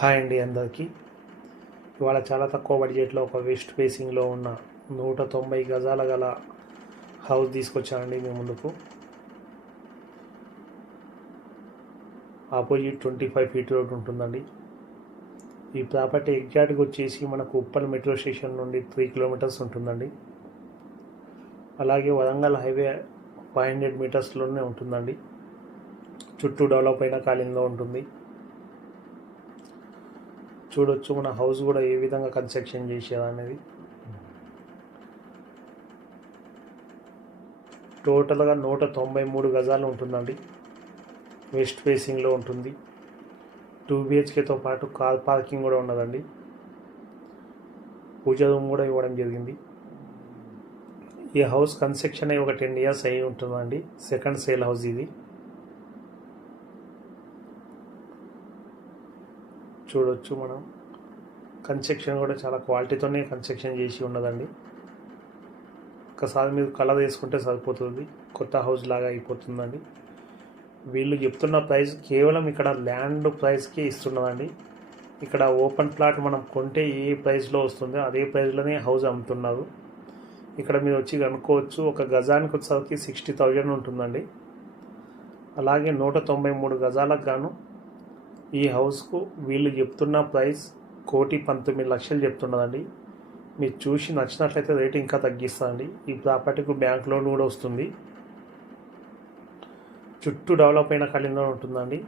Hi అండి అందరికీ. ఇవాళ చాలా తక్కువ బడ్జెట్లో ఒక వెస్ట్ ఫేసింగ్లో ఉన్న 190 గజాల గల హౌస్ తీసుకొచ్చానండి మీ ముందుకు. ఆపోజిట్ 25 ఫీట్ రోడ్ ఉంటుందండి. ఈ ప్రాపర్టీ ఎగ్జాక్ట్గా వచ్చేసి మనకు ఉప్పల్ మెట్రో స్టేషన్ నుండి 3 కిలోమీటర్స్ ఉంటుందండి. అలాగే వరంగల్ హైవే 500 మీటర్స్లోనే ఉంటుందండి. చుట్టూ డెవలప్ అయిన కాలనీలో ఉంటుంది. చూడొచ్చు మన హౌస్ కూడా ఏ విధంగా కన్స్ట్రక్షన్ చేసేది అనేది. టోటల్గా 193 గజాలు ఉంటుందండి. వెస్ట్ ఫేసింగ్లో ఉంటుంది. 2 BHKతో పాటు కార్ పార్కింగ్ కూడా ఉన్నదండి. పూజ రూమ్ కూడా ఇవ్వడం జరిగింది. ఈ హౌస్ కన్స్ట్రక్షన్ అయ్యి ఒక 10 years అయి ఉంటుందండి. సెకండ్ సేల్ హౌస్ ఇది. చూడొచ్చు మనం కన్స్ట్రక్షన్ కూడా చాలా క్వాలిటీతోనే కన్స్ట్రక్షన్ చేసి ఉన్నదండి. ఒకసారి మీరు కలర్ వేసుకుంటే సరిపోతుంది, కొత్త హౌస్ లాగా అయిపోతుందండి. వీళ్ళు చెప్తున్న ప్రైస్ కేవలం ఇక్కడ ల్యాండ్ ప్రైస్కి ఇస్తున్నదండి. ఇక్కడ ఓపెన్ ప్లాట్ మనం కొంటే ఏ ప్రైస్లో వస్తుందో అదే ప్రైస్లోనే హౌస్ అమ్ముతున్నారు. ఇక్కడ మీరు వచ్చి కనుక్కోవచ్చు. ఒక గజానికి వచ్చేసరికి 60,000 ఉంటుందండి. అలాగే 193 గజాలకు గాను ఈ హౌస్కు వీళ్ళు చెప్తున్న ప్రైస్ 1,19,00,000 చెప్తున్నదండి. మీరు చూసి నచ్చినట్లయితే రేటు ఇంకా తగ్గిస్తుందండి. ఈ ప్రాపర్టీకి బ్యాంక్ లోన్ కూడా వస్తుంది. చుట్టూ డెవలప్ అయిన కాలనీలో ఉంటుందండి.